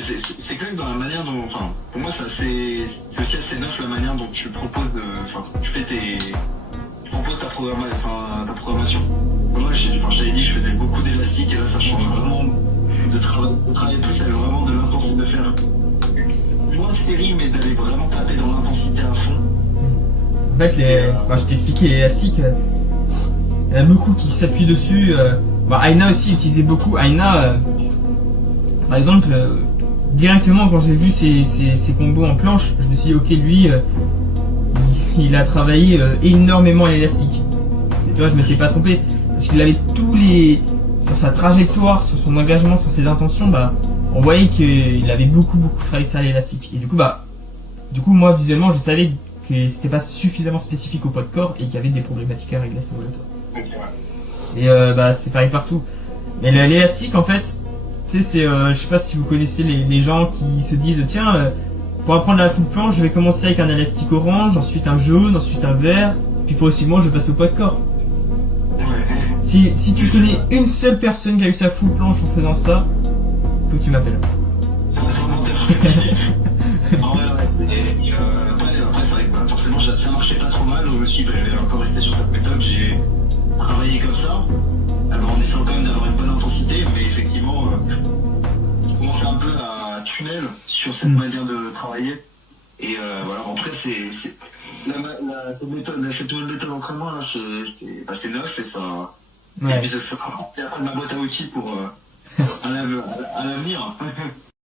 C'est quand même dans la manière dont, enfin, pour moi, c'est aussi assez neuf la manière dont tu proposes enfin, tu fais tu proposes ta programmation. Moi, je t'avais dit, je faisais beaucoup d'élastique et là, ça change vraiment de travailler plus avec vraiment de l'intensité, de faire moins de série, mais d'aller vraiment taper dans l'intensité à fond. En fait, je t'ai expliqué l'élastique, il y en a beaucoup qui s'appuient dessus. Aina aussi utilisait beaucoup. Aina, par exemple, directement quand j'ai vu ses combos en planche, je me suis dit, ok, lui, il a travaillé énormément à l'élastique. Et toi, je m'étais pas trompé, parce qu'il avait sur sa trajectoire, sur son engagement, sur ses intentions, on voyait qu'il avait beaucoup travaillé ça à l'élastique. Et du coup, moi, visuellement, je savais que c'était pas suffisamment spécifique au poids de corps et qu'il y avait des problématiques à régler à ce niveau-là. Et c'est pareil partout. Mais l'élastique, en fait, tu sais, je sais pas si vous connaissez les gens qui se disent, tiens, pour apprendre la full planche, je vais commencer avec un élastique orange, ensuite un jaune, ensuite un vert, puis progressivement je passe au poids de corps. Si tu connais une seule personne qui a eu sa full planche en faisant ça, faut que tu m'appelles. C'est vraiment intéressant. Après, c'est vrai que forcément, ça marchait pas trop mal. Je me suis dit, je vais encore rester sur cette méthode. J'ai travaillé comme ça, en essayant quand même d'avoir une bonne intensité, mais effectivement, je commençais un peu à tunnel sur cette manière de travailler. Et voilà, après, cette nouvelle méthode d'entraînement, là, c'est neuf et ça. Ouais. Et puis ça sera ma boîte à outils pour à l'avenir.